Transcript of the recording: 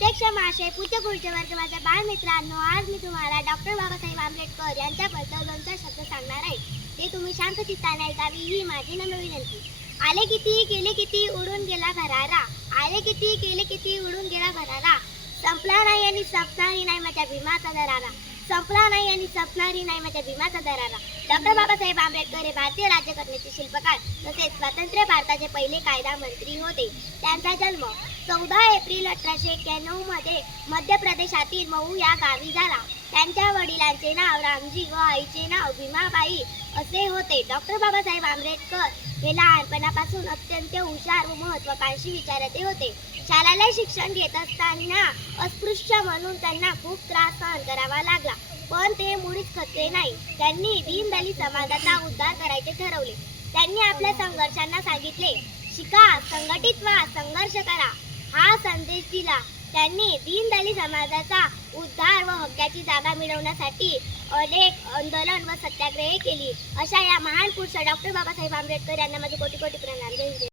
अध्यक्ष महाशय, पूज्य गुरुजनवर्ग, माझ्या बाळमित्रांनो, आज मी तुम्हाला डॉक्टर बाबासाहेब आंबेडकर यांच्याबद्दल 2-4 शब्द सांगणार आहे. ते तुम्ही शांत चित्ताने ऐकावी ही माझी नम्र विनंती. आले किती गेले किती उडून गेला भरारा, आले किती गेले किती उडून गेला भरारा. संपला नाही आणि संपणारी नाही माझ्या भीमाचा दरारा, संपला नाही आणि संपणारी नाही माझ्या भीमाचा दरारा. डॉक्टर बाबासाहेब आंबेडकर हे भारतीय राज्यघटनेचे शिल्पकार तसेच स्वतंत्र भारताचे पहिले कायदा मंत्री होते. त्यांचा जन्म 14 एप्रिल 1891 मध्ये मध्य प्रदेशातील महू या गावी झाला. त्यांच्या वडिलांचे नाव रामजी व आईचे नाव भीमाबाई असे होते. डॉक्टर बाबासाहेब आंबेडकर हे लहानपणापासून अत्यंत हुशार व महत्त्वाकांक्षी विचाराचे होते. शालेय शिक्षण घेत असताना अस्पृश्य म्हणून त्यांना खूप त्रास सहन करावा लागला, पण ते मुळीच खचले नाही. त्यांनी दीनदलित समाजाचा उद्धार करायचे ठरवले. त्यांनी आपल्या संघर्षांना सांगितले, शिका, संघटित व्हा, संघर्ष करा हा संदेश दिला. त्यांनी दीनदलित समाजाचा उद्धार व हक्काची जागा मिळवण्यासाठी अनेक आंदोलन व सत्याग्रहे केली. अशा या महान पुरुष डॉक्टर बाबासाहेब आंबेडकर यांना माझे कोटी कोटी प्रणाम. जय हिंद.